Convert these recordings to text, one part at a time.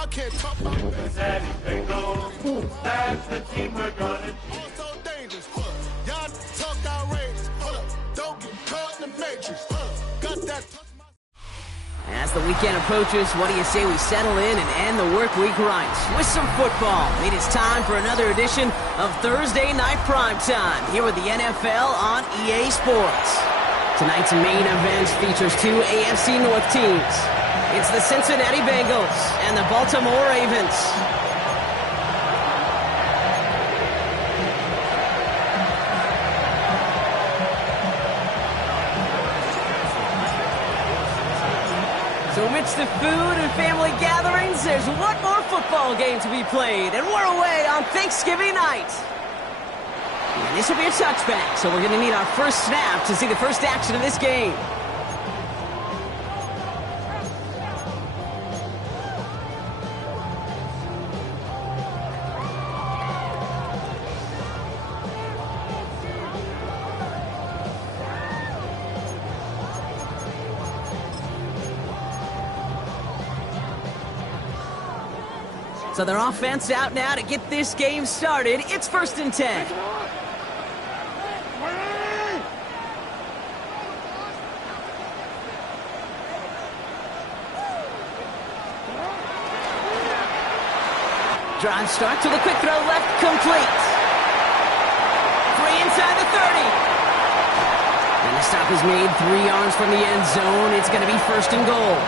Y'all can't talk about That's the team we're running. so dangerous. Y'all talk outrageous. Don't get caught in the matrix. Got that. As the weekend approaches, what do you say we settle in and end the work week right with some football? It is time for another edition of Thursday Night Primetime here with the NFL on EA Sports. Tonight's main event features two AFC North teams. It's the Cincinnati Bengals and the Baltimore Ravens. So amidst the food and family gatherings, there's one more football game to be played, and we're away on Thanksgiving night. And this will be a touchback, so we're going to need our first snap to see the first action of this game. So their offense out now to get this game started. It's 1st and 10. Drive start to the quick throw left, complete. 3 inside the 30. And the stop is made 3 yards from the end zone. It's going to be 1st and goal.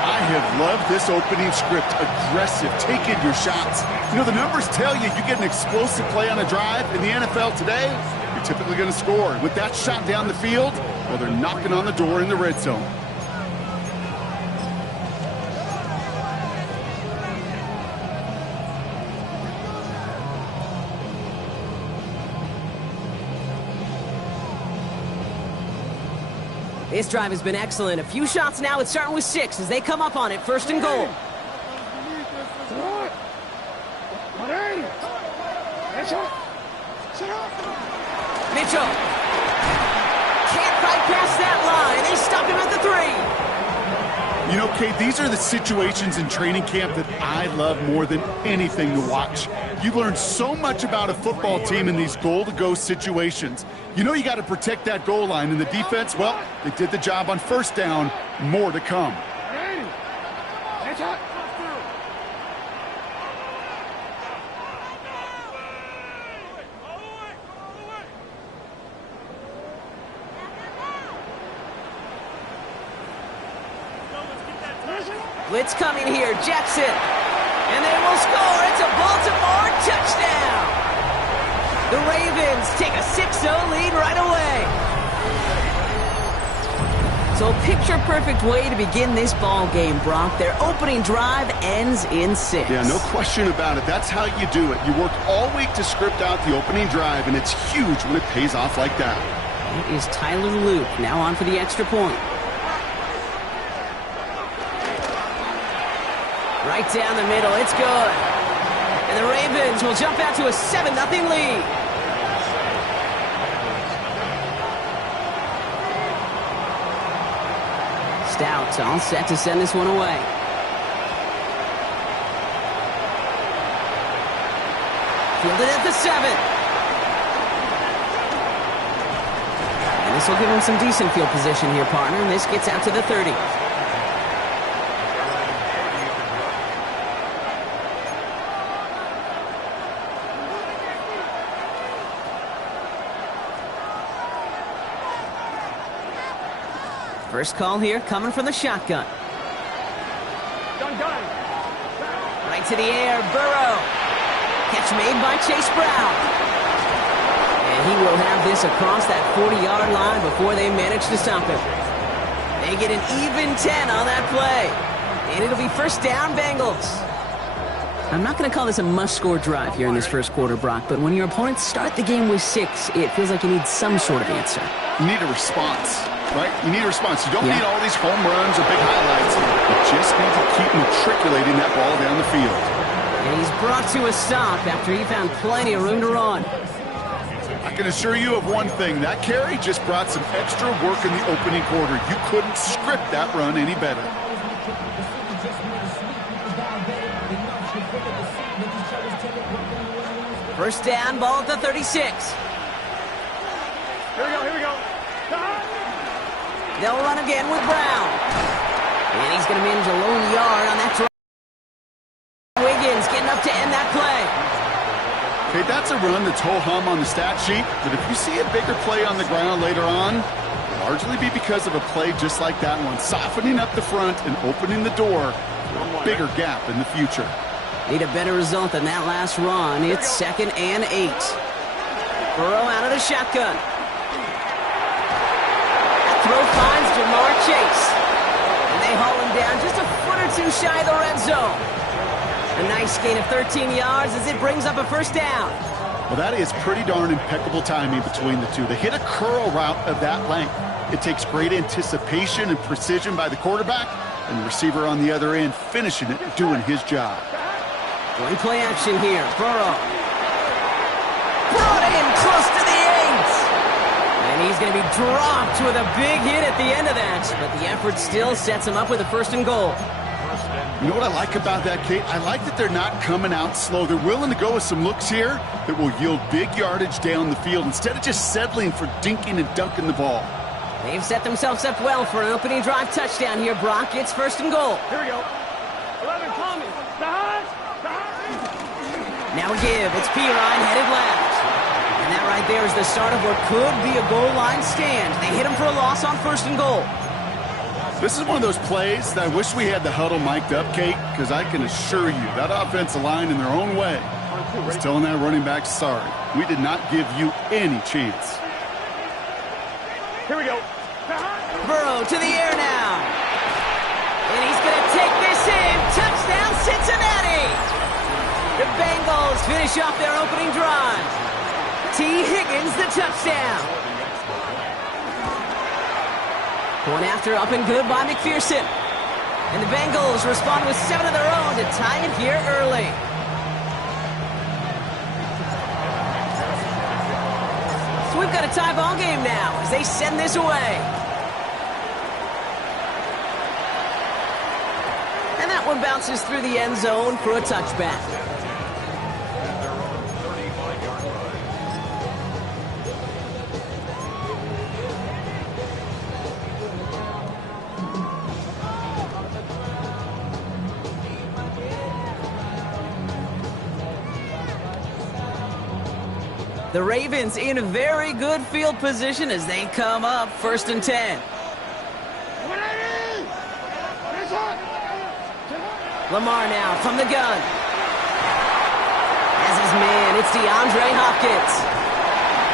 I have loved this opening script. Aggressive, taking your shots. You know, the numbers tell you get an explosive play on a drive. In the NFL today, you're typically going to score. With that shot down the field, well, they're knocking on the door in the red zone. This drive has been excellent. A few shots now. It's starting with 6 as they come up on it. 1st and goal. Mitchell. Can't fight past that line. They stop him at the 3. You know, Kate, these are the situations in training camp that I love more than anything to watch. You learn so much about a football team in these goal-to-go situations. You know you got to protect that goal line, and the defense, well, they did the job on 1st down. More to come. Blitz coming here. Jackson. And they will score. It's a Baltimore touchdown. The Ravens take a 6-0 lead right away. So a picture-perfect way to begin this ball game, Brock. Their opening drive ends in 6. Yeah, no question about it. That's how you do it. You work all week to script out the opening drive, and it's huge when it pays off like that. It is Tyler Luke now on for the extra point. Right down the middle. It's good. And the Ravens will jump out to a 7-0 lead. Stout all set to send this one away. Fielded at the 7. And this will give him some decent field position here, partner. And this gets out to the 30. First call here coming from the shotgun. Right to the air, Burrow. Catch made by Chase Brown. And he will have this across that 40-yard line before they manage to stop him. They get an even 10 on that play. And it'll be 1st down, Bengals. I'm not going to call this a must-score drive here in this first quarter, Brock, but when your opponents start the game with 6, it feels like you need some sort of answer. You need a response, right? You need a response. You don't need all these home runs or big highlights. You just need to keep matriculating that ball down the field. And he's brought to a stop after he found plenty of room to run. I can assure you of one thing. That carry just brought some extra work in the opening quarter. You couldn't script that run any better. First down, ball at the 36. Here we go. They'll run again with Brown. And he's going to manage a lone yard on that drive. Wiggins getting up to end that play. Okay, that's a run that's ho-hum on the stat sheet, but if you see a bigger play on the ground later on, it'll largely be because of a play just like that one, softening up the front and opening the door for a bigger gap in the future. Need a better result than that last run. It's 2nd and 8. Burrow out of the shotgun. That throw finds Jamar Chase. And they haul him down just a foot or two shy of the red zone. A nice gain of 13 yards as it brings up a first down. Well, that is pretty darn impeccable timing between the two. They hit a curl route of that length. It takes great anticipation and precision by the quarterback, and the receiver on the other end finishing it, doing his job. One play action here. Burrow. Brought in close to the 8. And he's going to be dropped with a big hit at the end of that. But the effort still sets him up with a 1st and goal. You know what I like about that, Kate? I like that they're not coming out slow. They're willing to go with some looks here that will yield big yardage down the field instead of just settling for dinking and dunking the ball. They've set themselves up well for an opening drive touchdown here, Brock. It's 1st and goal. Here we go. 11 coming. Now a give. It's Pirine headed left. And that right there is the start of what could be a goal line stand. They hit him for a loss on 1st and goal. This is one of those plays that I wish we had the huddle mic'd up, Kate, because I can assure you that offensive line in their own way is telling that running back, sorry, we did not give you any chance. Here we go. Burrow to the air now. And he's going to take this in. Touchdown, Cincinnati. The Bengals finish off their opening drive. T. Higgins, the touchdown. Going after, up and good by McPherson. And the Bengals respond with 7 of their own to tie it here early. So we've got a tie ball game now as they send this away. And that one bounces through the end zone for a touchback. The Ravens in a very good field position as they come up 1st and 10. Lamar now from the gun. As his man, it's DeAndre Hopkins.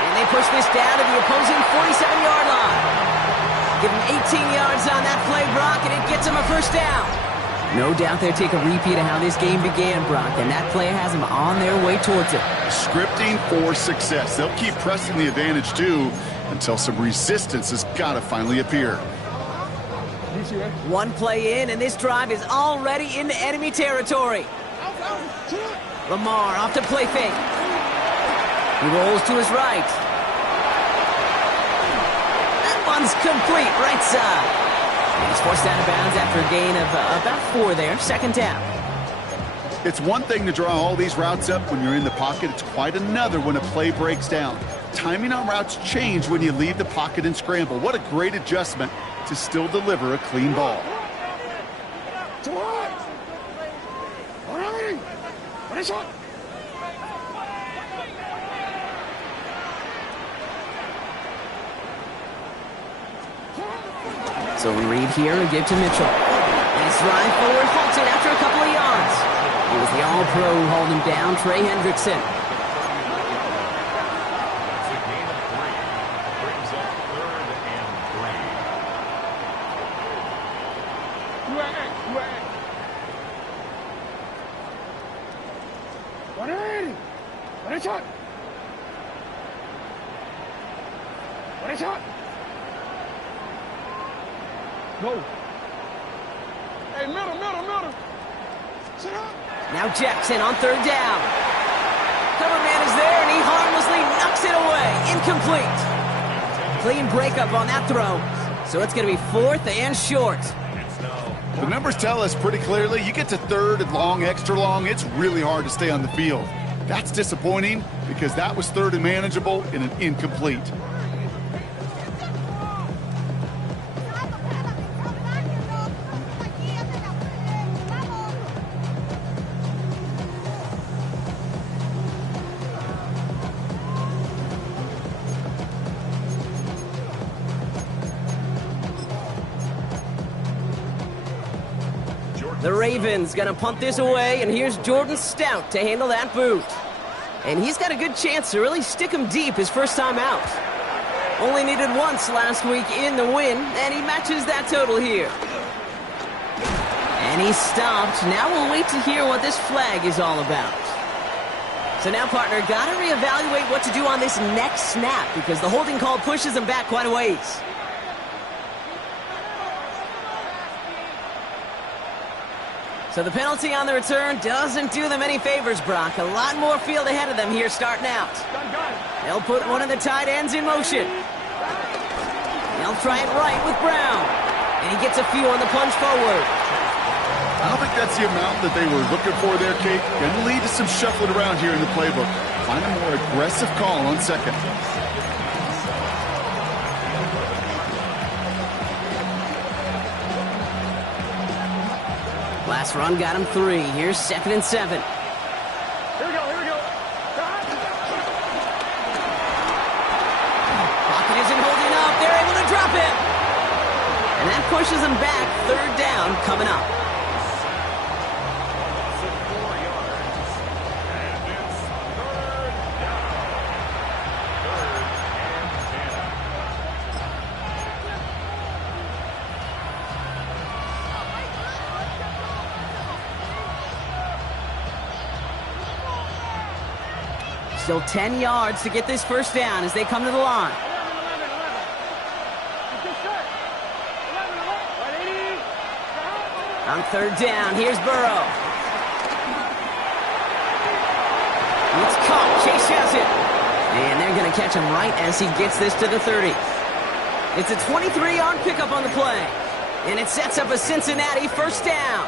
And they push this down to the opposing 47-yard line. Give him 18 yards on that play, Brock, and it gets him a 1st down. No doubt they'll take a repeat of how this game began, Brock, and that play has them on their way towards it. Scripting for success. They'll keep pressing the advantage, too, until some resistance has got to finally appear. One play in, and this drive is already into enemy territory. Lamar off to play fake. He rolls to his right. That one's complete, right side. He's forced out of bounds after a gain of about 4 there. 2nd down. It's one thing to draw all these routes up when you're in the pocket. It's quite another when a play breaks down. Timing on routes change when you leave the pocket and scramble. What a great adjustment to still deliver a clean ball. Zone read here and give to Mitchell. Nice drive forward, halted after a couple of yards. It was the All-Pro who hauled him down, Trey Hendrickson. Go. Hey, middle. Now Jackson on 3rd down. Cover man is there, and he harmlessly knocks it away. Incomplete. Clean breakup on that throw. So it's going to be 4th and short. The numbers tell us pretty clearly, you get to third and long, extra long, it's really hard to stay on the field. That's disappointing because that was third and manageable in an incomplete. The Ravens gonna punt this away, and here's Jordan Stout to handle that boot. And he's got a good chance to really stick him deep his first time out. Only needed once last week in the win, and he matches that total here. And he's stopped. Now we'll wait to hear what this flag is all about. So now, partner, gotta reevaluate what to do on this next snap because the holding call pushes him back quite a ways. So the penalty on the return doesn't do them any favors, Brock. A lot more field ahead of them here starting out. They'll put one of the tight ends in motion. They'll try it right with Brown. And he gets a few on the plunge forward. I don't think that's the amount that they were looking for there, Kate. Going to lead to some shuffling around here in the playbook. Find a more aggressive call on second. Last run got him 3. Here's 2nd and 7. Here we go, here we go. Pocket isn't holding up. They're able to drop it. And that pushes them back. 3rd down coming up. Still 10 yards to get this first down as they come to the line. On 3rd down, here's Burrow. It's caught. Chase has it. And they're going to catch him right as he gets this to the 30. It's a 23-yard pickup on the play. And it sets up a Cincinnati first down.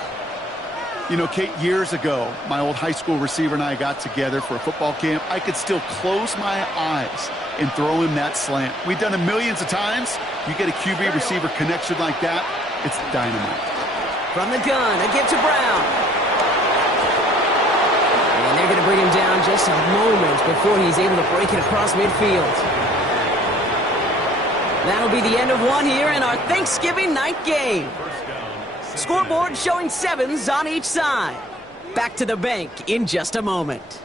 You know, Kate, years ago, my old high school receiver and I got together for a football camp. I could still close my eyes and throw him that slant. We've done it millions of times. You get a QB receiver connection like that, it's dynamite. From the gun, a give to Brown. And they're going to bring him down just a moment before he's able to break it across midfield. That'll be the end of one here in our Thanksgiving night game. Scoreboard showing 7s on each side. Back to the bank in just a moment.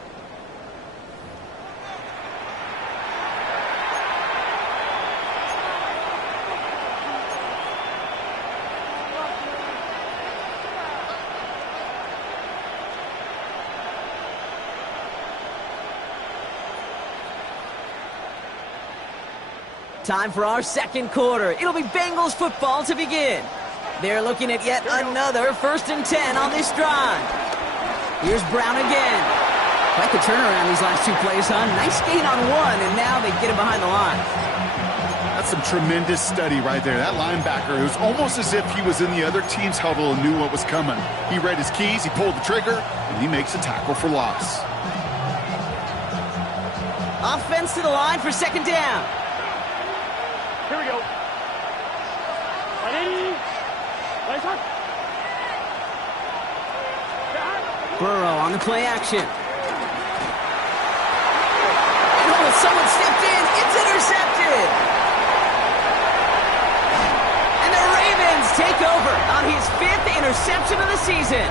Time for our second quarter. It'll be Bengals football to begin. They're looking at yet another 1st and 10 on this drive. Here's Brown again. Quite the turnaround these last 2 plays, huh? Nice gain on 1, and now they get him behind the line. That's some tremendous study right there. That linebacker, it was almost as if he was in the other team's huddle and knew what was coming. He read his keys, he pulled the trigger, and he makes a tackle for loss. Offense to the line for 2nd down. Here we go. Ready? Burrow on the play action. Oh, someone stepped in. It's intercepted. And the Ravens take over on his 5th interception of the season.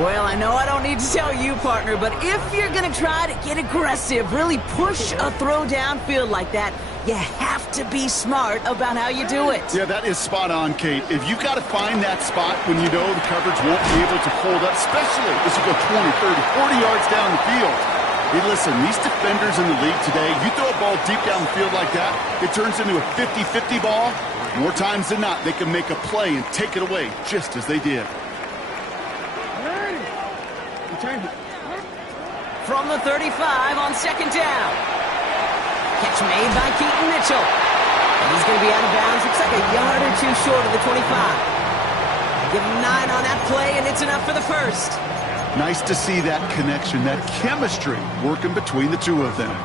Well, I know I don't need to tell you, partner, but if you're going to try to get aggressive, really push a throw downfield like that, you have to be smart about how you do it. Yeah, that is spot on, Kate. If you've got to find that spot when you know the coverage won't be able to hold up, especially as you go 20, 30, 40 yards down the field. Hey, listen, these defenders in the league today, you throw a ball deep down the field like that, it turns into a 50-50 ball. More times than not, they can make a play and take it away just as they did. From the 35 on 2nd down. Catch made by Keaton Mitchell. And he's going to be out of bounds. Looks like a yard or 2 short of the 25. Give him 9 on that play, and it's enough for the first. Nice to see that connection, that chemistry working between the two of them.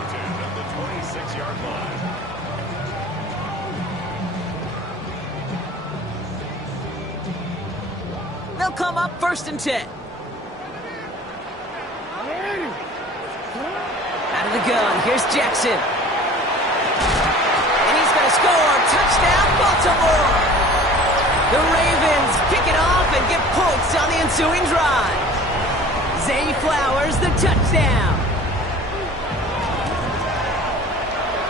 They'll come up 1st and 10. Out of the gun, here's Jackson. And he's going to score. Touchdown, Baltimore! The Ravens pick it off and get points on the ensuing drive. Zay Flowers, the touchdown.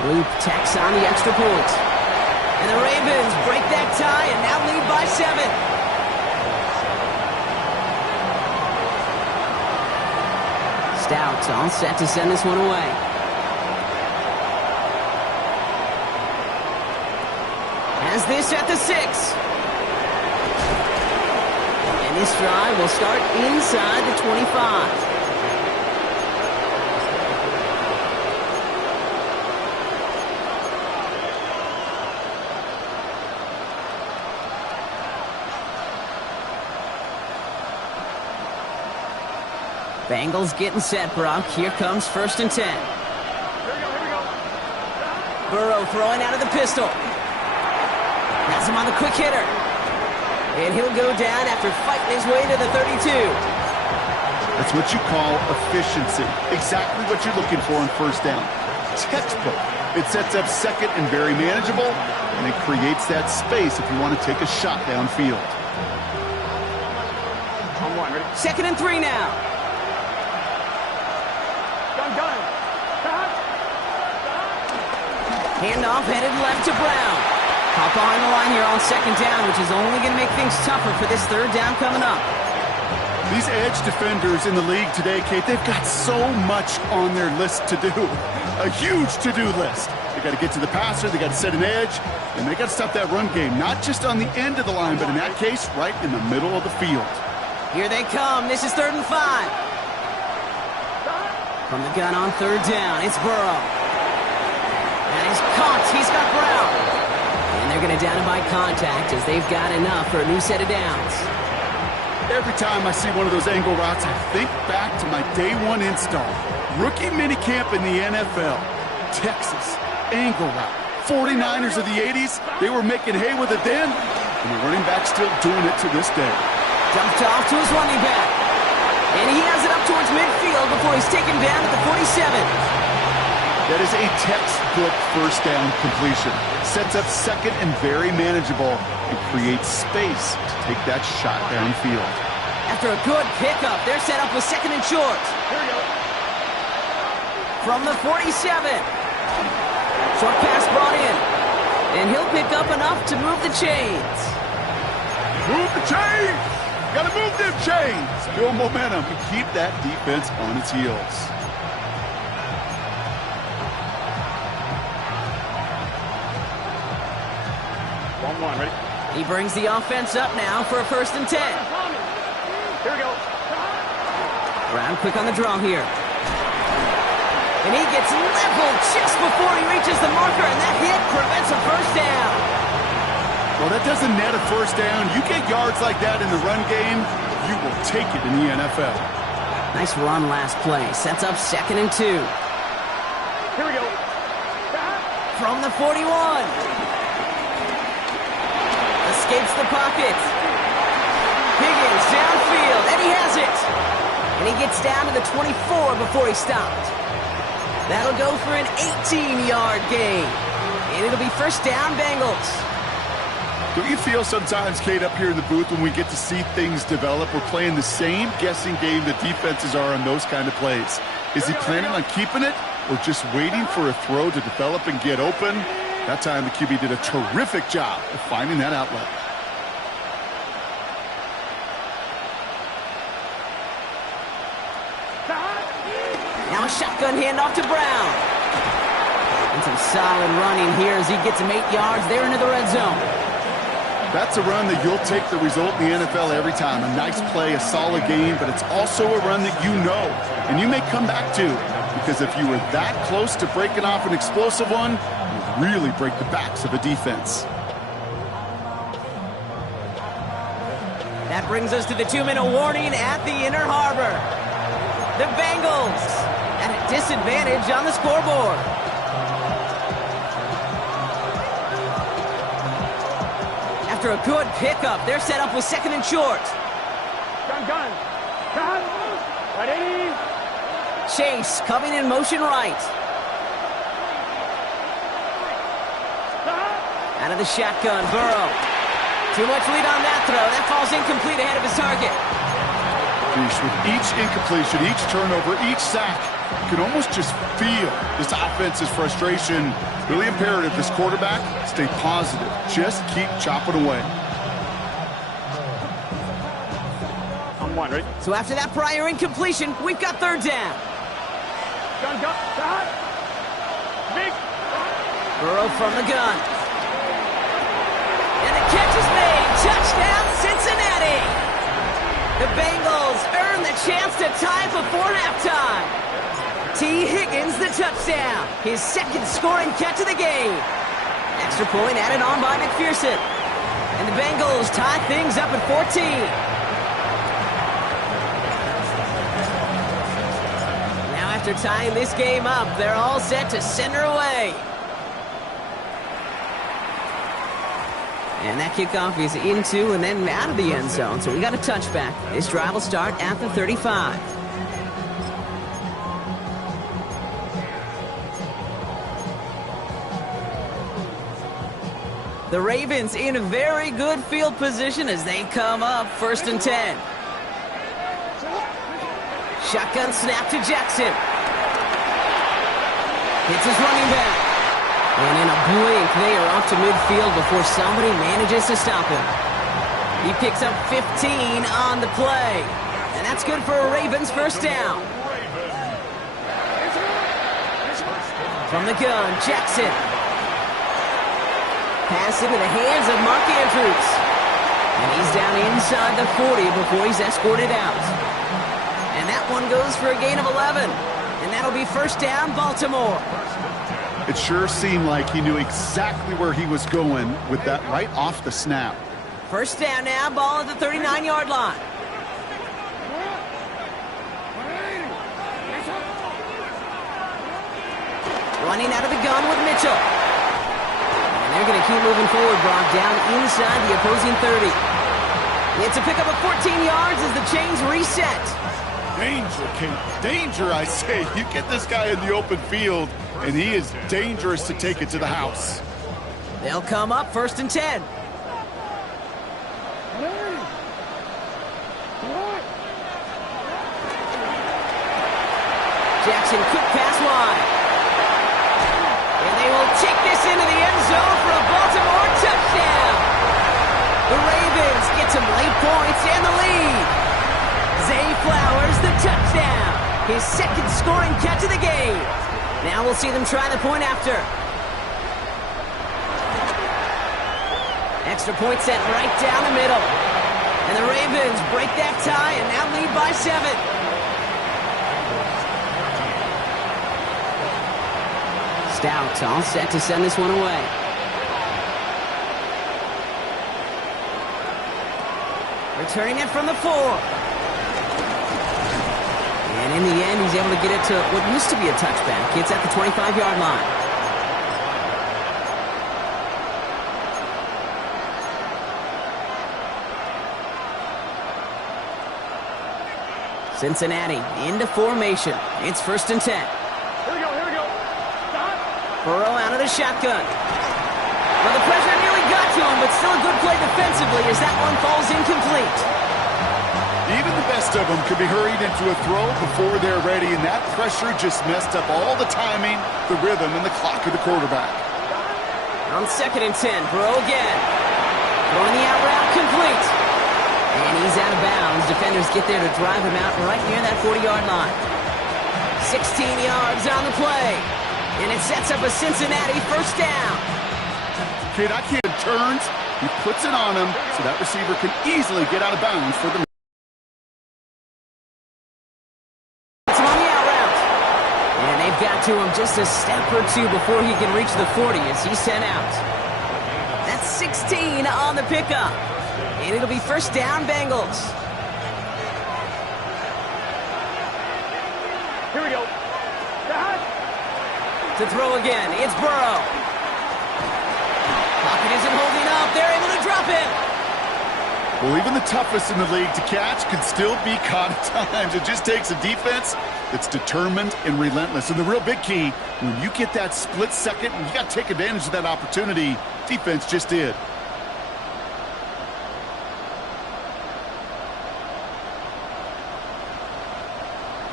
Luke tacks on the extra point. And the Ravens break that tie and now lead by 7. Stout all set to send this one away. Has this at the 6. And this drive will start inside the 25. Bengals getting set, Brock. Here comes 1st and 10. Here we go. Burrow throwing out of the pistol. Has him on the quick hitter. And he'll go down after fighting his way to the 32. That's what you call efficiency. Exactly what you're looking for on 1st down. Textbook. It sets up 2nd and very manageable, and it creates that space if you want to take a shot downfield. On 1, ready? 2nd and 3 now. Gun. Handoff headed left to Brown. Hop behind the line here on 2nd down, which is only going to make things tougher for this 3rd down coming up. These edge defenders in the league today, Kate, they've got so much on their list to do. A huge to-do list. They got to get to the passer, they got to set an edge, and they got to stop that run game, not just on the end of the line, but in that case, right in the middle of the field. Here they come. This is 3rd and 5. From the gun on 3rd down, it's Burrow. And he's caught. He's got Brown. And they're going to down him by contact as they've got enough for a new set of downs. Every time I see one of those angle routes, I think back to my day 1 install. Rookie minicamp in the NFL. Texas, angle route. 49ers of the 80s, they were making hay with it then, and the running back's still doing it to this day. Dumped off to his running back. And he has it up towards midfield before he's taken down at the 47. That is a textbook 1st down completion. Sets up 2nd and very manageable and creates space to take that shot downfield. After a good pickup, they're set up with 2nd and short. Here we go. From the 47. Short pass brought in. And he'll pick up enough to move the chains. Move the chains! Gotta move them chains! Build momentum and keep that defense on its heels. On 1, ready? He brings the offense up now for a 1st and 10. Here we go. Brown quick on the draw here. And he gets leveled just before he reaches the marker, and that hit prevents a 1st down. Well, that doesn't net a 1st down. You get yards like that in the run game, you will take it in the NFL. Nice run last play. Sets up 2nd and 2. Here we go. From the 41. Escapes the pocket. Higgins downfield, and he has it. And he gets down to the 24 before he stopped. That'll go for an 18-yard gain. And it'll be 1st down, Bengals. Don't you feel sometimes, Kate, up here in the booth when we get to see things develop, we're playing the same guessing game that defenses are on those kind of plays? Is he planning on keeping it or just waiting for a throw to develop and get open? That time the QB did a terrific job of finding that outlet. Now a shotgun handoff to Brown. And some solid running here as he gets him 8 yards there into the red zone. That's a run that you'll take the result in the NFL every time. A nice play, a solid game, but it's also a run that you know and you may come back to, because if you were that close to breaking off an explosive one, you really break the backs of a defense. brings us to the 2-minute warning at the Inner Harbor. The Bengals at a disadvantage on the scoreboard. After a good pickup, they're set up with 2nd and short. Gun. Ready? Chase coming in motion right. Out of the shotgun, Burrow. Too much lead on that throw. That falls incomplete ahead of his target. With each incompletion, each turnover, each sack, you can almost just feel this offense's frustration. Really imperative, this quarterback, stay positive. Just keep chopping away. On 1, ready? So after that prior incompletion, we've got 3rd down. Gun. Big. Burrow from the gun. And the catch is made. Touchdown, Cincinnati. The Bengals earn the chance to tie before halftime. T. Higgins, the touchdown. His 2nd scoring catch of the game. Extra point added on by McPherson. And the Bengals tie things up at 14. Now after tying this game up, they're all set to send her away. And that kickoff is into and then out of the end zone, so we got a touchback. This drive will start at the 35. The Ravens in a very good field position as they come up 1st and 10. Shotgun snap to Jackson. Hits his running back. And in a blink, they are off to midfield before somebody manages to stop him. He picks up 15 on the play. And that's good for a Ravens 1st down. From the gun, Jackson. Pass into the hands of Mark Andrews. And he's down inside the 40 before he's escorted out. And that one goes for a gain of 11. And that'll be 1st down, Baltimore. It sure seemed like he knew exactly where he was going with that right off the snap. 1st down now, ball at the 39-yard line. Running out of the gun with Mitchell. And they're going to keep moving forward, Brock, down inside the opposing 30. It's a pickup of 14 yards as the chains reset. Danger, Kate. Danger, I say. You get this guy in the open field, and he is dangerous to take it to the house. They'll come up 1st and 10. Jackson, quick pass wide. And they will take this into the end zone for a Baltimore touchdown. The Ravens get some late points and the lead. Zay Flowers, the touchdown. His 2nd scoring catch of the game. Now we'll see them try the point after. Extra point sent right down the middle. And the Ravens break that tie and now lead by 7. Stout all set to send this one away. Returning it from the 4. And in the end, he's able to get it to what used to be a touchback. It's at the 25-yard line. Cincinnati into formation. It's 1st and 10. Here we go. Stop. Burrow out of the shotgun. Well, the pressure nearly got to him, but still a good play defensively as that one falls incomplete. Even the best of them could be hurried into a throw before they're ready, and that pressure just messed up all the timing, the rhythm, and the clock of the quarterback. On 2nd and 10, Burrow again. Throwing the out route complete. And he's out of bounds. Defenders get there to drive him out right near that 40-yard line. 16 yards on the play. And it sets up a Cincinnati 1st down. Kid, I can't turns. He puts it on him so that receiver can easily get out of bounds for the... It's on the out route. And they've got to him just a step or two before he can reach the 40 as he's sent out. That's 16 on the pickup. And it'll be first down, Bengals. Here we go. Dad. To throw again, it's Burrow. Pocket isn't holding up. They're able to drop him. Well, even the toughest in the league to catch can still be caught at times. It just takes a defense that's determined and relentless. And the real big key, when you get that split second, you got to take advantage of that opportunity. Defense just did.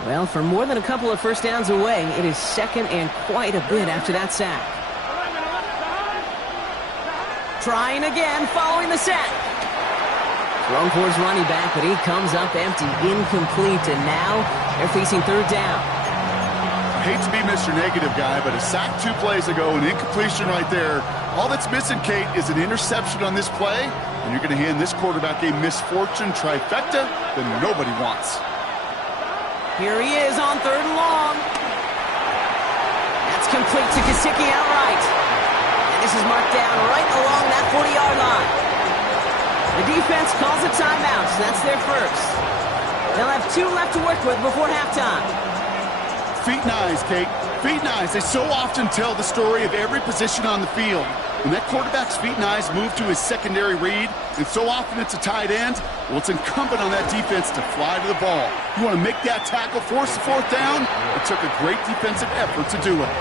Well, for more than a couple of first downs away, it is second and quite a bit after that sack. Trying again, following the sack. Thrown towards running back, but he comes up empty, incomplete, and now they're facing third down. I hate to be Mr. Negative guy, but a sack 2 plays ago, an incompletion right there. All that's missing, Kate, is an interception on this play, and you're going to hand this quarterback a misfortune trifecta that nobody wants. Here he is on third and long. That's complete to Gesicki outright. And this is marked down right along that 40-yard line. The defense calls a timeout, so that's their first. They'll have 2 left to work with before halftime. Feet and eyes, Kate. Feet and eyes. They so often tell the story of every position on the field. When that quarterback's feet and eyes move to his secondary read, and so often it's a tight end, well, it's incumbent on that defense to fly to the ball. You want to make that tackle, force the fourth down? It took a great defensive effort to do it.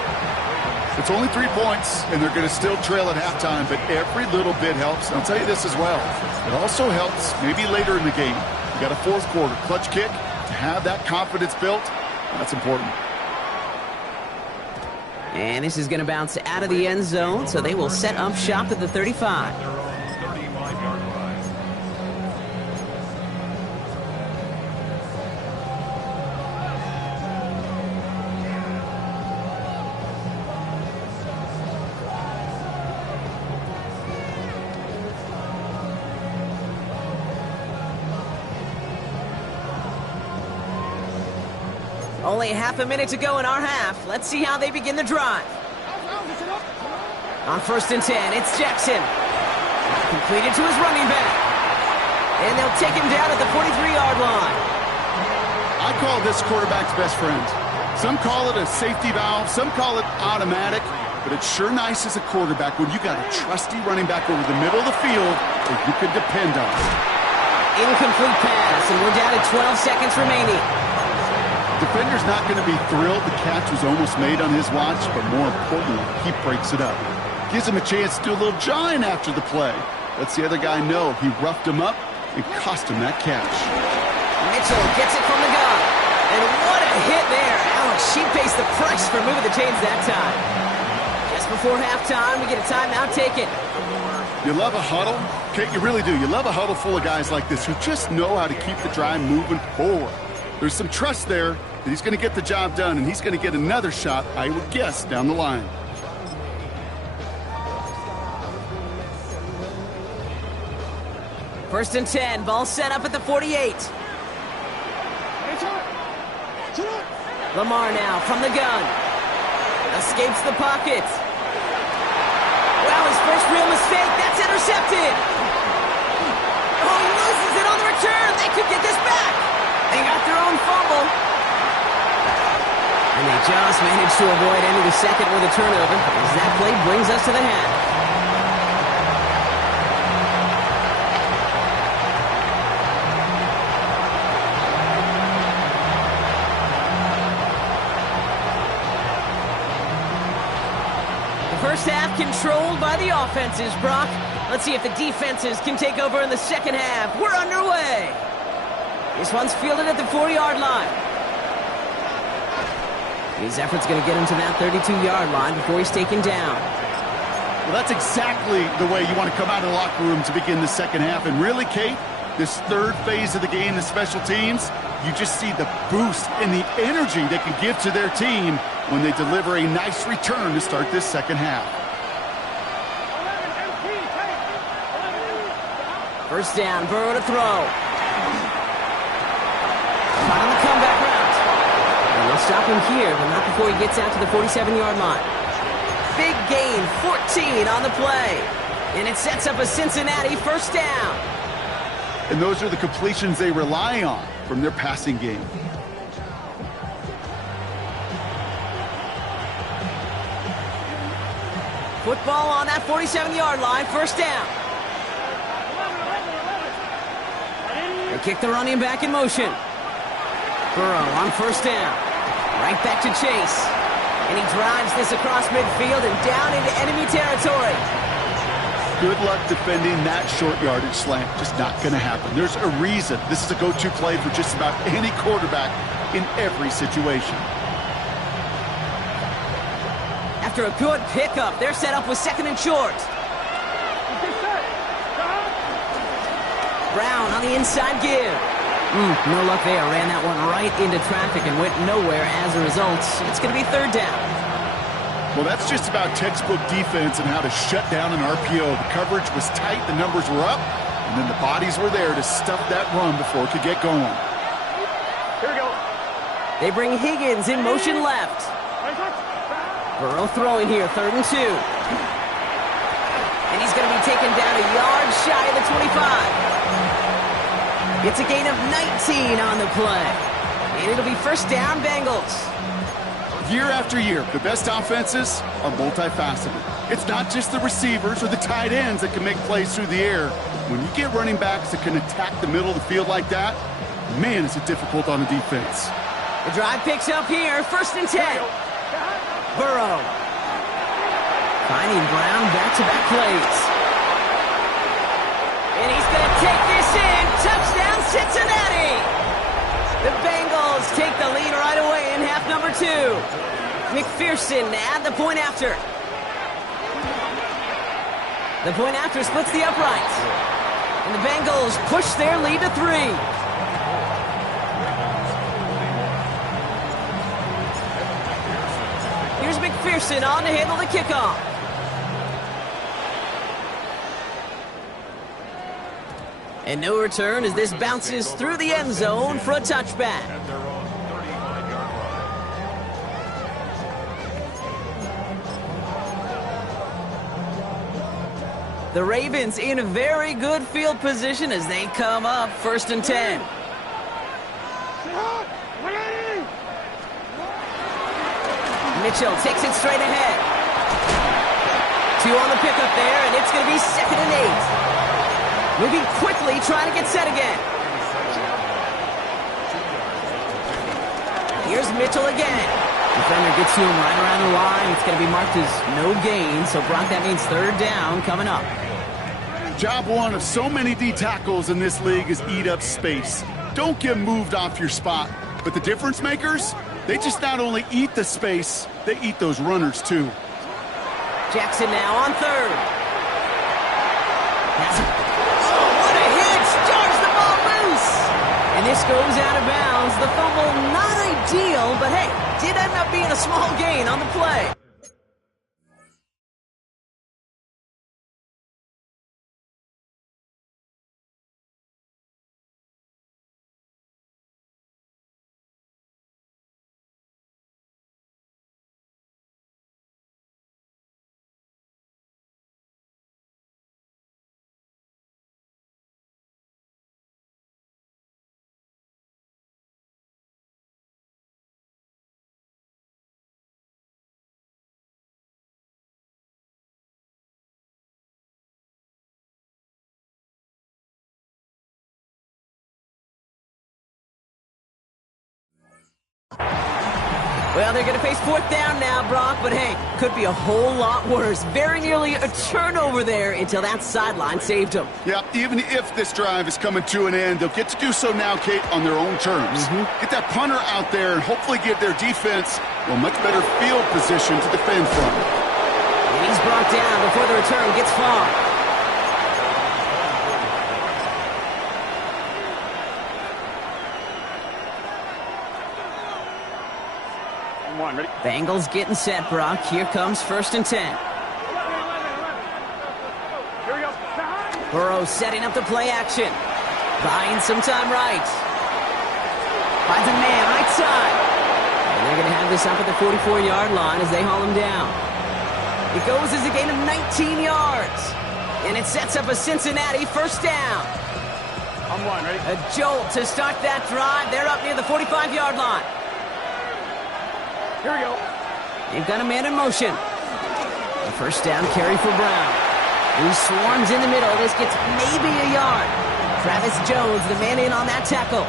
It's only 3 points, and they're going to still trail at halftime, but every little bit helps. And I'll tell you this as well. It also helps maybe later in the game. You got a fourth quarter clutch kick to have that confidence built. That's important. And this is going to bounce out of the end zone, so they will set up shop at the 35. Only half a minute to go in our half. Let's see how they begin the drive. On first and 10, it's Jackson. Completed to his running back. And they'll take him down at the 43-yard line. I call this quarterback's best friend. Some call it a safety valve, some call it automatic, but it's sure nice as a quarterback when you got a trusty running back over the middle of the field that you can depend on. Incomplete pass, and we're down to 12 seconds remaining. Defender's not going to be thrilled the catch was almost made on his watch, but more importantly, he breaks it up. Gives him a chance to do a little jawing after the play. Lets the other guy know he roughed him up and cost him that catch. Mitchell gets it from the gun. And what a hit there. Alex, she pays the price for moving the chains that time. Just before halftime, we get a timeout taken. You love a huddle? Kate, you really do. You love a huddle full of guys like this who just know how to keep the drive moving forward. There's some trust there that he's going to get the job done, and he's going to get another shot, I would guess, down the line. First and 10, ball set up at the 48. Lamar now from the gun. Escapes the pocket. Well, his first real mistake, that's intercepted. Oh, he loses it on the return. They could get this back. They got their own fumble. And they just managed to avoid ending the second with a turnover, as that play brings us to the half. The first half controlled by the offenses, Brock. Let's see if the defenses can take over in the second half. We're underway. This one's fielded at the 40-yard line. His effort's going to get him to that 32-yard line before he's taken down. Well, that's exactly the way you want to come out of the locker room to begin the second half. And really, Kate, this third phase of the game, the special teams, you just see the boost and the energy they can give to their team when they deliver a nice return to start this second half. First down, Burrow to throw. Caught on the comeback route. And they'll stop him here, but not before he gets out to the 47-yard line. Big gain, 14 on the play. And it sets up a Cincinnati first down. And those are the completions they rely on from their passing game. Football on that 47-yard line, first down. They kick the running back in motion. Burrow on first down. Right back to Chase. And he drives this across midfield and down into enemy territory. Good luck defending that short yardage slant. Just not going to happen. There's a reason this is a go-to play for just about any quarterback in every situation. After a good pickup, they're set up with second and short. Brown on the inside give. No luck there. Ran that one right into traffic and went nowhere as a result. It's going to be third down. Well, that's just about textbook defense and how to shut down an RPO. The coverage was tight, the numbers were up, and then the bodies were there to stuff that run before it could get going. Here we go. They bring Higgins in motion left. Burrow throwing here, 3rd and 2. And he's going to be taken down a yard shy of the 25. It's a gain of 19 on the play. And it'll be first down, Bengals. Year after year, the best offenses are multifaceted. It's not just the receivers or the tight ends that can make plays through the air. When you get running backs that can attack the middle of the field like that, man, is it difficult on the defense. The drive picks up here, 1st and 10. Burrow. Finding Brown back-to-back plays. And he's going to take this in. Touchdown, Cincinnati! The Bengals take the lead right away in half number 2. McPherson at the point after. The point after splits the uprights. And the Bengals push their lead to 3. Here's McPherson on to handle the kickoff. And no return as this bounces through the end zone for a touchback. The Ravens in a very good field position as they come up 1st and 10. Mitchell takes it straight ahead. 2 on the pickup there, and it's going to be 2nd and 8. Moving quickly, trying to get set again. Here's Mitchell again. Defender gets to him right around the line. It's going to be marked as no gain, so Brock, that means 3rd down coming up. Job one of so many D tackles in this league is eat up space. Don't get moved off your spot. But the difference makers, they just not only eat the space, they eat those runners too. Jackson now on 3rd. Oh, what a hit! Starts the ball loose! And this goes out of bounds. The fumble not ideal, but hey, did end up being a small gain on the play. Well, they're going to face 4th down now, Brock, but hey, could be a whole lot worse. Very nearly a turnover there until that sideline saved them. Yeah, even if this drive is coming to an end, they'll get to do so now, Kate, on their own terms. Get that punter out there and hopefully give their defense a much better field position to defend from. And he's brought down before the return gets far. Ready? Bengals getting set, Brock. Here comes 1st and 10. Here we go. Burrow setting up the play action. Buying some time right. Finds a man right side. And they're going to have this up at the 44-yard line as they haul him down. It goes as a gain of 19 yards. And it sets up a Cincinnati first down. On one, ready? A jolt to start that drive. They're up near the 45-yard line. Here we go. They've got a man in motion. A first down carry for Brown. He swarms in the middle. This gets maybe a yard. Travis Jones, the man in on that tackle.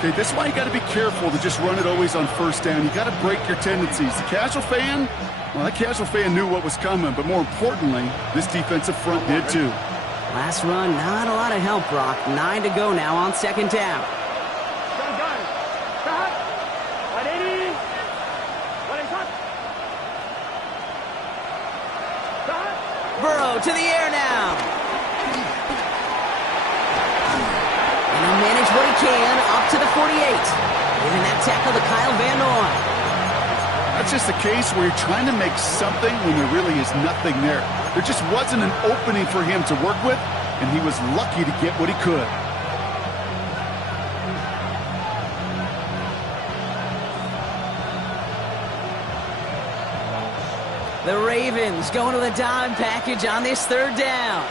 Okay, this is why you got to be careful to just run it always on first down. You got to break your tendencies. The casual fan, well, that casual fan knew what was coming, but more importantly, this defensive front did too. Last run, not a lot of help, Brock. 9 to go now on second down. Gun. Stop. 180. 180. Stop. Burrow to the air now. And he'll manage what he can up to the 48. Giving that tackle to Kyle Van Noy. That's just a case where you're trying to make something when there really is nothing there. There just wasn't an opening for him to work with, and he was lucky to get what he could. The Ravens going to the dime package on this third down.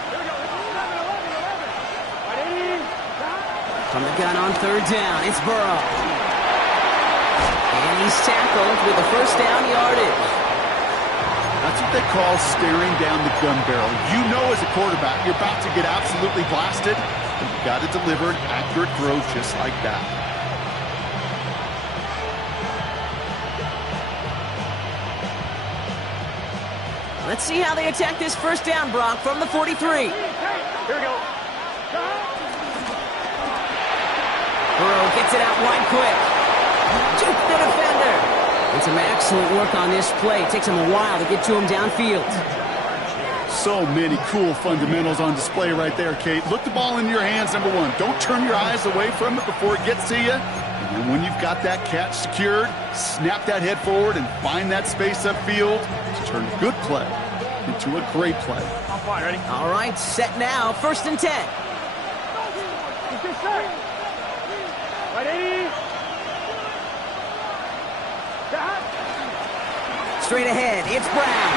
From the gun on third down, it's Burrow. And he's tackled with the first down yardage. That's what they call staring down the gun barrel. You know as a quarterback, you're about to get absolutely blasted, but you've got to deliver an accurate throw just like that. Let's see how they attack this first down, Brock, from the 43. Here we go. Burrow gets it out wide quick. Juke the defender. And some excellent work on this play. It takes him a while to get to him downfield. So many cool fundamentals on display right there, Kate. Look the ball in your hands, number one. Don't turn your eyes away from it before it gets to you. And then when you've got that catch secured, snap that head forward and find that space upfield to turn a good play into a great play. On fine, ready? All right, set now. First and 10. Get set. 180. Straight ahead, it's Brown.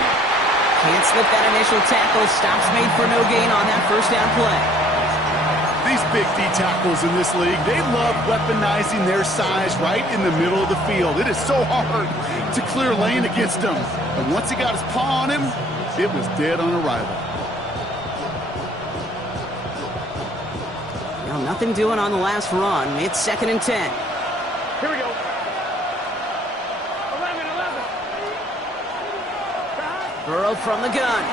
Can't slip that initial tackle. Stops made for no gain on that first down play. These big D tackles in this league, they love weaponizing their size right in the middle of the field. It is so hard to clear lane against them. And once he got his paw on him, it was dead on arrival. Now, nothing doing on the last run. It's second and 10. Here we go. 11. Burrow from the gun.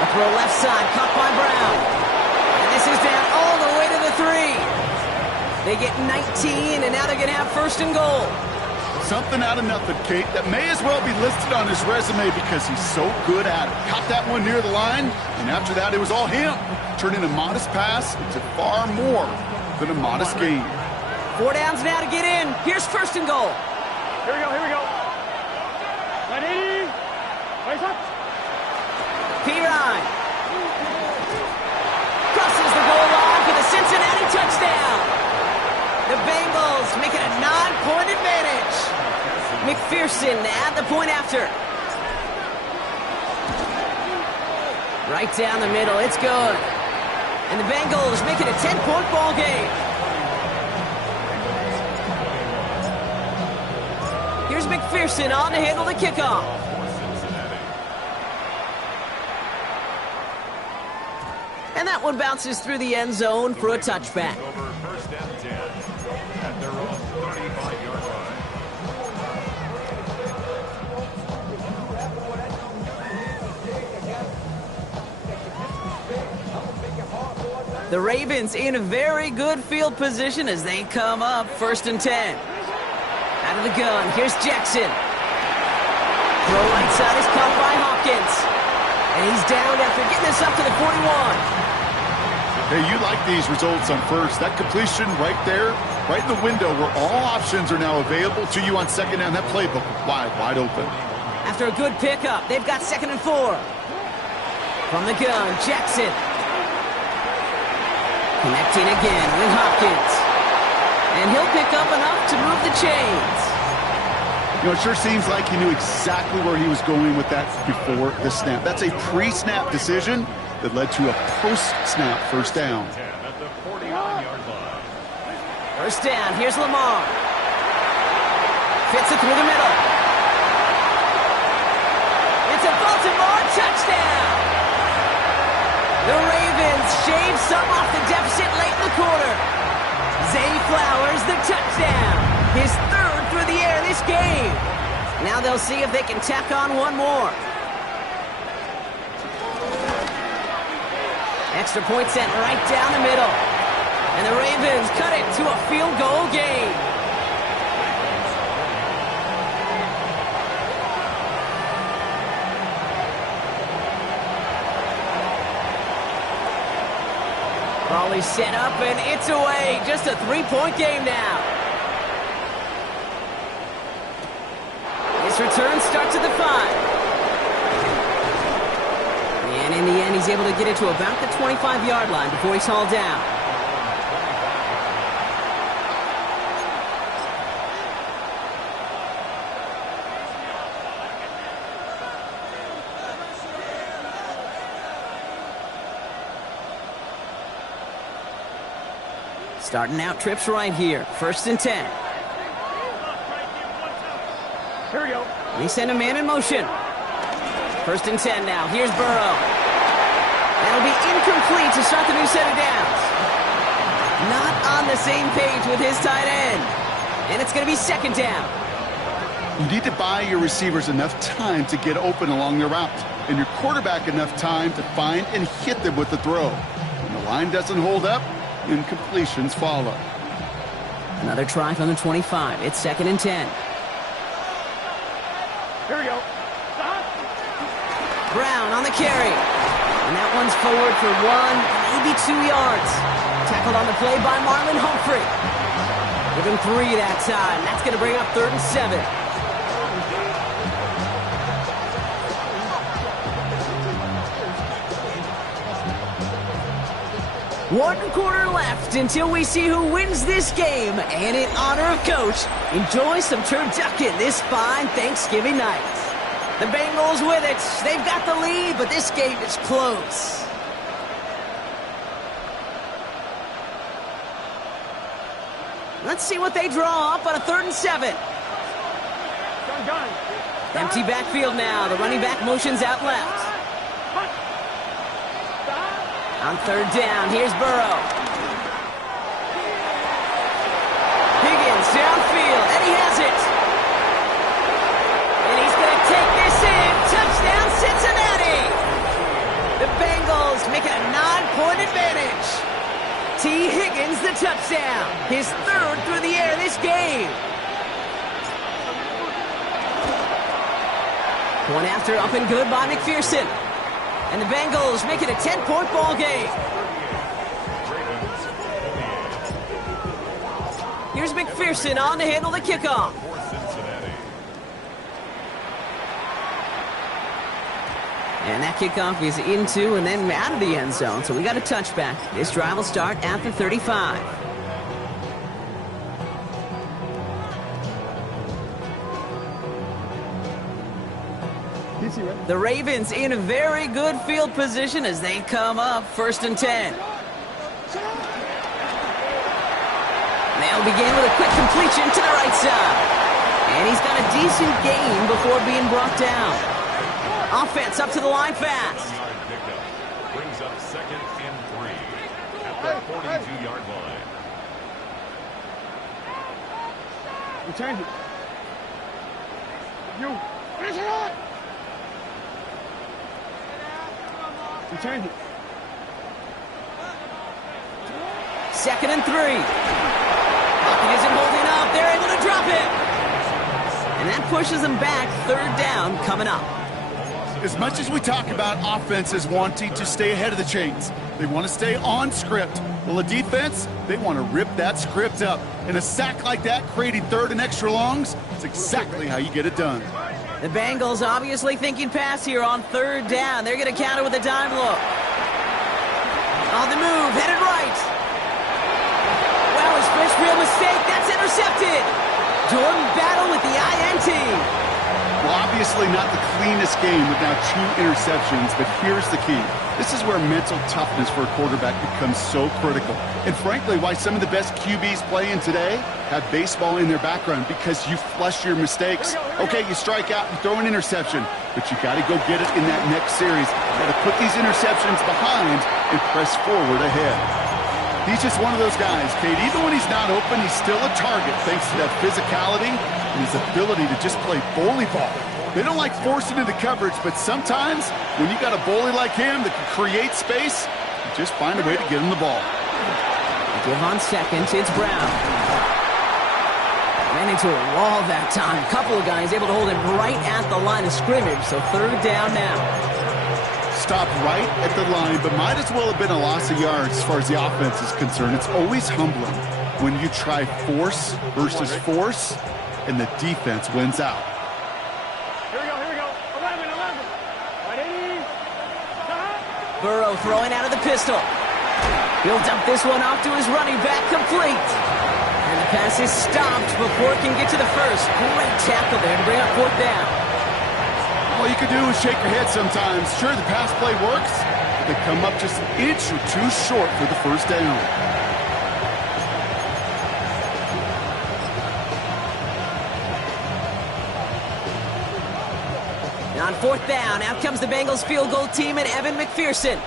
A throw left side, caught by Brown. And this is down all the way to the 3. They get 19, and now they're going to have first and goal. Something out of nothing, Kate, that may as well be listed on his resume because he's so good at it. Caught that one near the line, and after that, it was all him. Turning a modest pass into far more than a modest gain. 4 downs now to get in. Here's first and goal. Here we go. 180. Place up. Pirine crosses the goal line for the Cincinnati touchdown. The Bengals make it a 9-point advantage. McPherson to add the point after. Right down the middle, it's good. And the Bengals make it a 10-point ball game. Here's McPherson on to handle the kickoff. And that one bounces through the end zone for a touchback. First and 10 at their own 35-yard line. The Ravens in a very good field position as they come up first and 10. Out of the gun, here's Jackson. Throw right side is caught by Hopkins. And he's down after getting this up to the 41. Hey, you like these results on first. That completion right there, right in the window where all options are now available to you on second down. That playbook wide open. After a good pickup, they've got second and 4. From the gun, Jackson. Connecting again with Hopkins. And he'll pick up enough to move the chains. You know, it sure seems like he knew exactly where he was going with that before the snap. That's a pre-snap decision that led to a post-snap first down. At the 49-yard line. First down, here's Lamar. Fits it through the middle. It's a Baltimore touchdown. The Ravens shave some off the deficit late in the quarter. Zay Flowers, the touchdown. His third through the air this game. Now they'll see if they can tack on one more. Extra point sent right down the middle. And the Ravens cut it to a field goal game. Crawley set up and it's away. Just a 3-point game now. This return starts at the 5. And in the end, he's able to get it to about the 25-yard line before he's hauled down. Starting out trips right here. 1st and 10. Here we go. They send a man in motion. 1st and 10 now. Here's Burrow. That'll be incomplete to start the new set of downs. Not on the same page with his tight end. And it's going to be 2nd down. You need to buy your receivers enough time to get open along their route, and your quarterback enough time to find and hit them with the throw. When the line doesn't hold up, incompletions follow. Another try from the 25. It's 2nd and 10. Here we go. Brown on the carry. And that one's forward for 1, maybe 2 yards. Tackled on the play by Marlon Humphrey. Give him 3 that time. That's going to bring up 3rd and 7. One quarter left until we see who wins this game. And in honor of Coach, enjoy some turducken this fine Thanksgiving night. The Bengals with it. They've got the lead, but this game is close. Let's see what they draw up on a 3rd and 7. Gun. Empty backfield now. The running back motions out left. On 3rd down, here's Burrow. Higgins downfield, and he has it. And he's going to take this in. Touchdown, Cincinnati. The Bengals make it a 9-point advantage. T. Higgins, the touchdown. His 3rd through the air this game. One after up and good by McPherson. And the Bengals make it a 10-point ball game. Here's McPherson on to handle the kickoff. And that kickoff is into and then out of the end zone. So we got a touchback. This drive will start at the 35. The Ravens in a very good field position as they come up 1st and 10. They'll begin with a quick completion to the right side. And he's got a decent gain before being brought down. Offense up to the line fast. Brings up 2nd and 3 at the 42-yard line. Return it. You. Finish it up. Return it. 2nd and 3. Pocket isn't holding up. They're able to drop it. And that pushes them back. 3rd down coming up. As much as we talk about offenses wanting to stay ahead of the chains, they want to stay on script. Well, the defense, they want to rip that script up. And a sack like that, creating 3rd and extra longs, it's exactly how you get it done. The Bengals obviously thinking pass here on 3rd down. They're going to counter with a dime look. On the move, headed right. Well, his first real mistake, that's intercepted. Jordan battle with the INT. Well, obviously not the cleanest game with now 2 interceptions, but here's the key. This is where mental toughness for a quarterback becomes so critical. And frankly, why some of the best QBs playing today have baseball in their background, because you flush your mistakes. Okay, you strike out and throw an interception, but you got to go get it in that next series. You got to put these interceptions behind and press forward ahead. He's just one of those guys, Kate. Even when he's not open, he's still a target thanks to that physicality and his ability to just play bully ball. They don't like forcing into coverage, but sometimes when you got a bully like him that can create space, you just find a way to get him the ball. Give on seconds, it's Brown. Ran into a wall that time. A couple of guys able to hold him right at the line of scrimmage, so 3rd down now. Stopped right at the line, but might as well have been a loss of yards as far as the offense is concerned. It's always humbling when you try force versus force, and the defense wins out. Here we go. 11. Ready? Burrow throwing out of the pistol. He'll dump this one off to his running back, complete. And the pass is stopped before it can get to the first. Great tackle there to bring up 4th down. All you can do is shake your head sometimes. Sure, the pass play works, but they come up just an inch or 2 short for the 1st down. On 4th down, out comes the Bengals field goal team and Evan McPherson.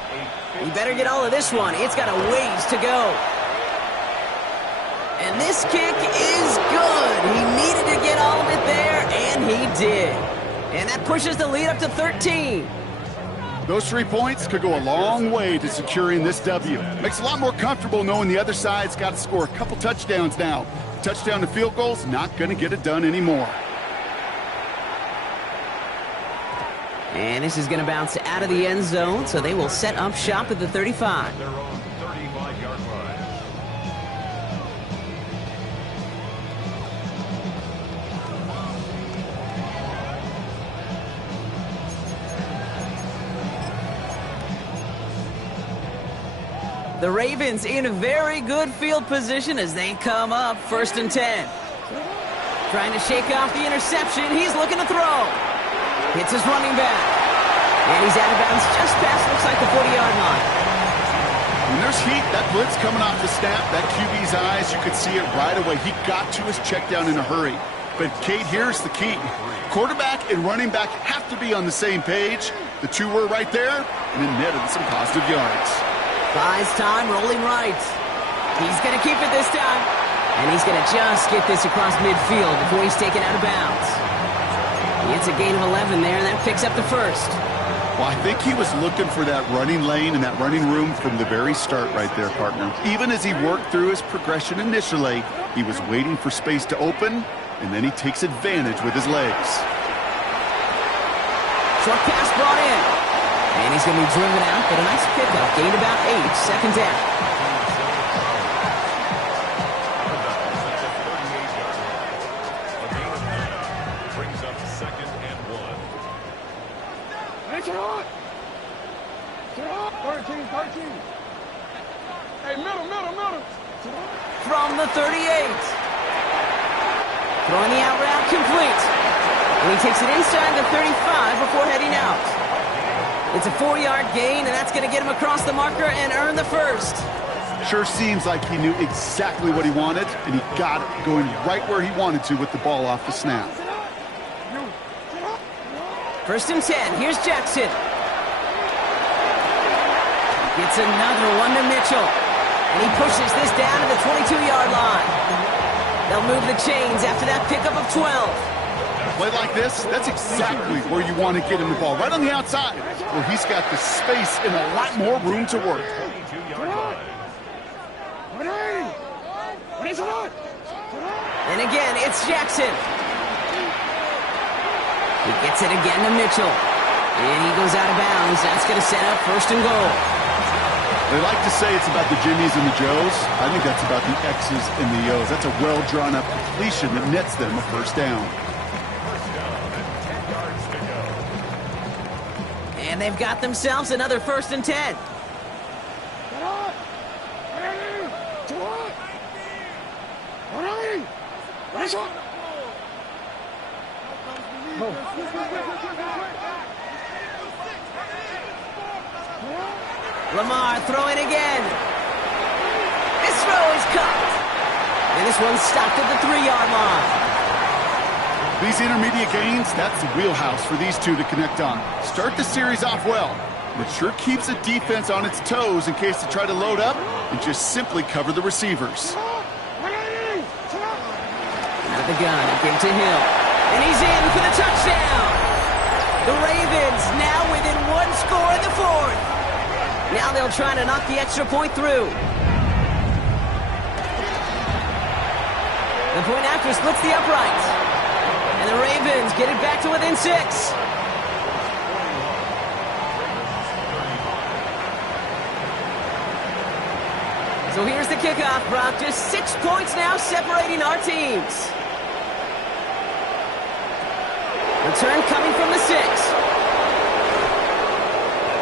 You better get all of this one. It's got a ways to go. And this kick is good. He needed to get all of it there, and he did. And that pushes the lead up to 13. Those 3 points could go a long way to securing this W. Makes it a lot more comfortable knowing the other side's got to score a couple touchdowns now. Touchdown to field goals, not going to get it done anymore. And this is going to bounce out of the end zone, so they will set up shop at the 35. Their own 35-yard line. The Ravens in a very good field position as they come up 1st and 10. Trying to shake off the interception. He's looking to throw. Hits his running back. And he's out of bounds just past, looks like, the 40-yard line. When there's heat, that blitz coming off the snap, that QB's eyes, you could see it right away. He got to his check down in a hurry. But, Kate, here's the key. Quarterback and running back have to be on the same page. The 2 were right there, and it netted some positive yards. Buys time, rolling right. He's going to keep it this time. And he's going to just get this across midfield before he's taken out of bounds. It's a gain of 11 there, and that picks up the 1st. Well, I think he was looking for that running lane and that running room from the very start right there, partner. Even as he worked through his progression initially, he was waiting for space to open, and then he takes advantage with his legs. Short pass brought in. And he's going to be driven out, but a nice pickup. Gained about 8, 2nd down. Brings up 2nd and 1. Get it on. 13. Hey, middle. From the 38. Throwing the out route, complete. And he takes it inside the 35 before heading out. It's a 4-yard gain, and that's going to get him across the marker and earn the 1st. Sure seems like he knew exactly what he wanted, and he got it going right where he wanted to with the ball off the snap. 1st and 10. Here's Jackson. Gets another one to Mitchell. And he pushes this down to the 22-yard line. They'll move the chains after that pickup of 12. Play like this, that's exactly where you want to get him the ball, right on the outside, where he's got the space and a lot more room to work. 22-yard line. And again, it's Jackson. He gets it again to Mitchell. And he goes out of bounds. That's going to set up 1st and goal. They like to say it's about the Jimmies and the Joes. I think that's about the X's and the O's. That's a well-drawn-up completion that nets them a 1st down. And they've got themselves another 1st and 10. Lamar throwing again. This throw is caught. And this one's stopped at the 3-yard line. These intermediate gains, that's the wheelhouse for these two to connect on. Start the series off well. It sure keeps the defense on its toes in case they try to load up and just simply cover the receivers. Out of the gun, give to Hill. And he's in for the touchdown. The Ravens now within 1 score in the 4th. Now they'll try to knock the extra point through. The point after splits the uprights. And the Ravens get it back to within 6. So here's the kickoff, Brock. Just 6 points now separating our teams. Return coming from the 6.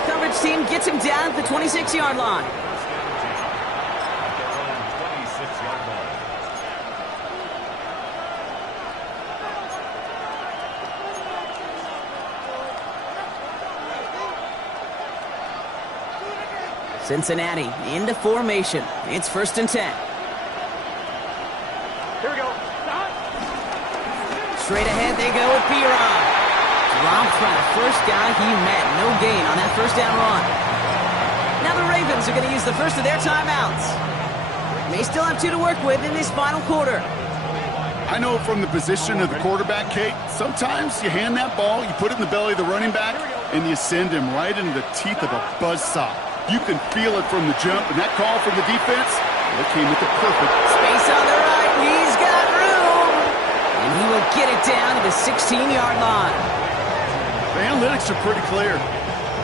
Coverage team gets him down at the 26-yard line. Cincinnati into formation. It's 1st and 10. Here we go. Straight ahead they go with Piron. Dropped by the first guy he met. No gain on that 1st down run. Now the Ravens are going to use the first of their timeouts. May still have 2 to work with in this final quarter. I know from the position of the quarterback, Kate, sometimes you hand that ball, you put it in the belly of the running back, and you send him right into the teeth of a buzzsaw. You can feel it from the jump, and that call from the defense, it came at the perfect space on the right. He's got room. And he will get it down to the 16-yard line. The analytics are pretty clear.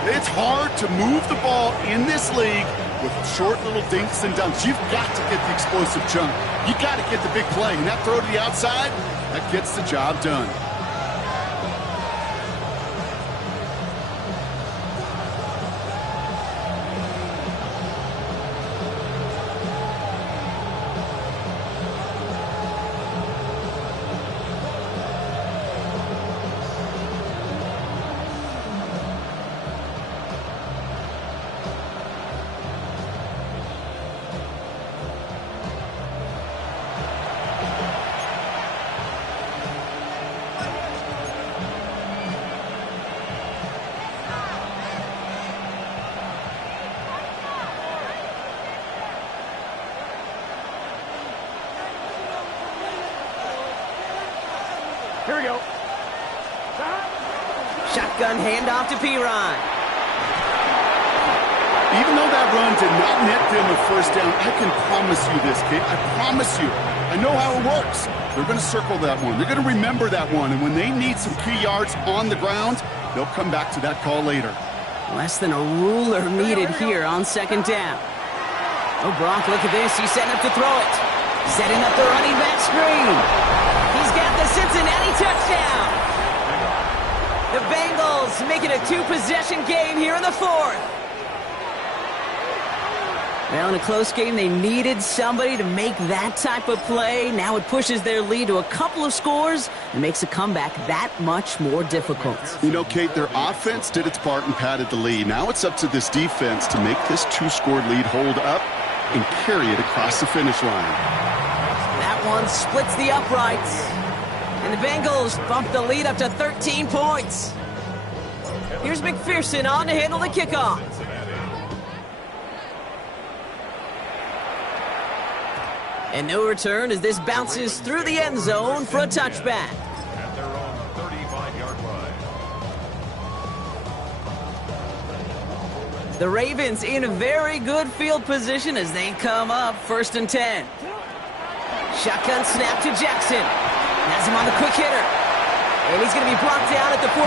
It's hard to move the ball in this league with short little dinks and dunks. You've got to get the explosive chunk. You got to get the big play, and that throw to the outside, that gets the job done. Here we go. Shotgun handoff to Piron. Even though that run did not net them a 1st down, I can promise you this, Kate. I promise you. I know how it works. They're going to circle that one. They're going to remember that one. And when they need some key yards on the ground, they'll come back to that call later. Less than a ruler needed here on 2nd down. Oh, Brock, look at this. He's setting up to throw it. Setting up the running back screen. He's got the Cincinnati touchdown. The Bengals make it a 2-possession game here in the 4th. Well, in a close game, they needed somebody to make that type of play. Now it pushes their lead to a couple of scores and makes a comeback that much more difficult. You know, Kate, their offense did its part and padded the lead. Now it's up to this defense to make this 2-score lead hold up and carry it across the finish line. That one splits the uprights. And the Bengals bump the lead up to 13 points. Here's McPherson on to handle the kickoff. And no return as this bounces through the end zone for a touchback. At their own 35-yard line. The Ravens in a very good field position as they come up 1st and 10. Shotgun snap to Jackson. Has him on the quick hitter. And he's going to be brought down at the 42.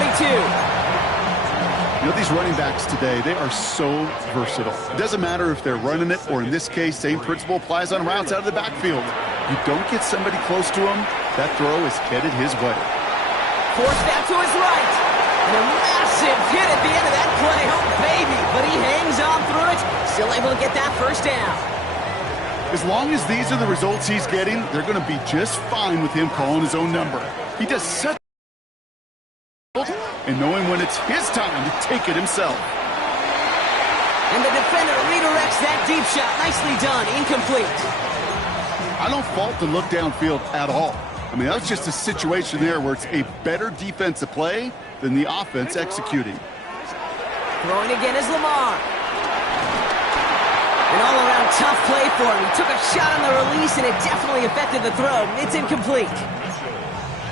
You know, these running backs today, they are so versatile. It doesn't matter if they're running it or, in this case, same principle applies on routes out of the backfield. You don't get somebody close to him, that throw is headed his way. Forced out to his right. And a massive hit at the end of that play. Oh, baby. But he hangs on through it. Still able to get that 1st down. As long as these are the results he's getting, they're going to be just fine with him calling his own number. He does such and knowing when it's his time to take it himself. And the defender redirects that deep shot. Nicely done. Incomplete. I don't fault the look downfield at all. I mean, that's just a situation there where it's a better defensive play than the offense executing. Throwing again is Lamar. An all-around tough play for him. He took a shot on the release, and it definitely affected the throw. It's incomplete.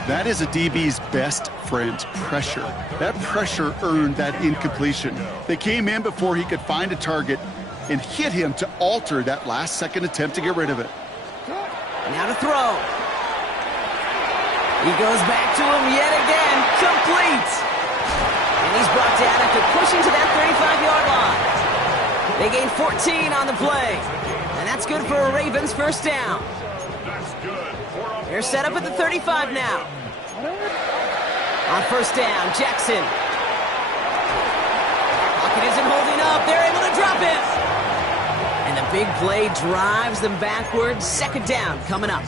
That is a DB's best friend, pressure. That pressure earned that incompletion. They came in before he could find a target and hit him to alter that last-second attempt to get rid of it. Now to throw. He goes back to him yet again. Complete. And he's brought down after pushing to that 35-yard line. They gain 14 on the play. And that's good for a Ravens first down. They're set up at the 35 now. On first down, Jackson. Pocket isn't holding up. They're able to drop him. And the big play drives them backwards. Second down coming up.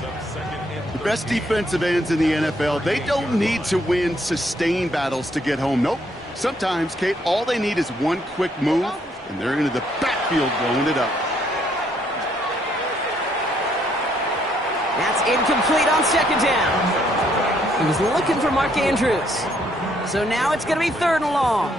The best defensive ends in the NFL, they don't need to win sustained battles to get home. Nope. Sometimes, Kate, all they need is one quick move, and they're into the backfield blowing it up. That's incomplete on second down. He was looking for Mark Andrews. So now it's going to be third and long.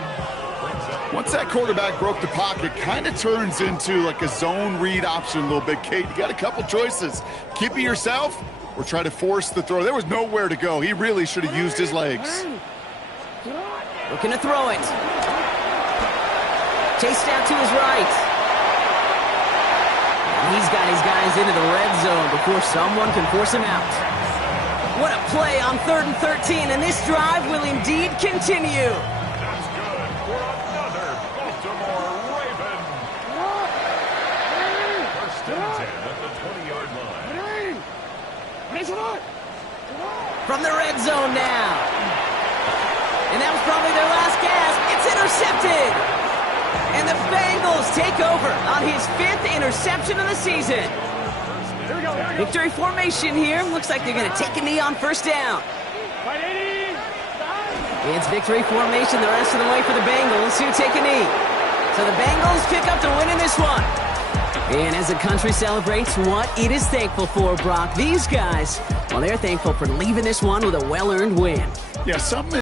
Once that quarterback broke the pocket, kind of turns into like a zone read option a little bit, Kate. You got a couple choices. Keep it yourself or try to force the throw. There was nowhere to go. He really should have used his legs. Looking to throw it. Chased out to his right. And he's got his guys into the red zone before someone can force him out. What a play on 3rd and 13, and this drive will indeed continue. That's good for another Baltimore Raven. First and 10 at the 20-yard line. From the red zone now. And that was probably their last gasp. It's intercepted. And the Bengals take over on his 5th interception of the season. Victory formation here. Looks like they're going to take a knee on first down. It's victory formation the rest of the way for the Bengals, who take a knee. So the Bengals pick up the win in this one. And as the country celebrates what it is thankful for, Brock, these guys, well, they're thankful for leaving this one with a well-earned win. Yeah, something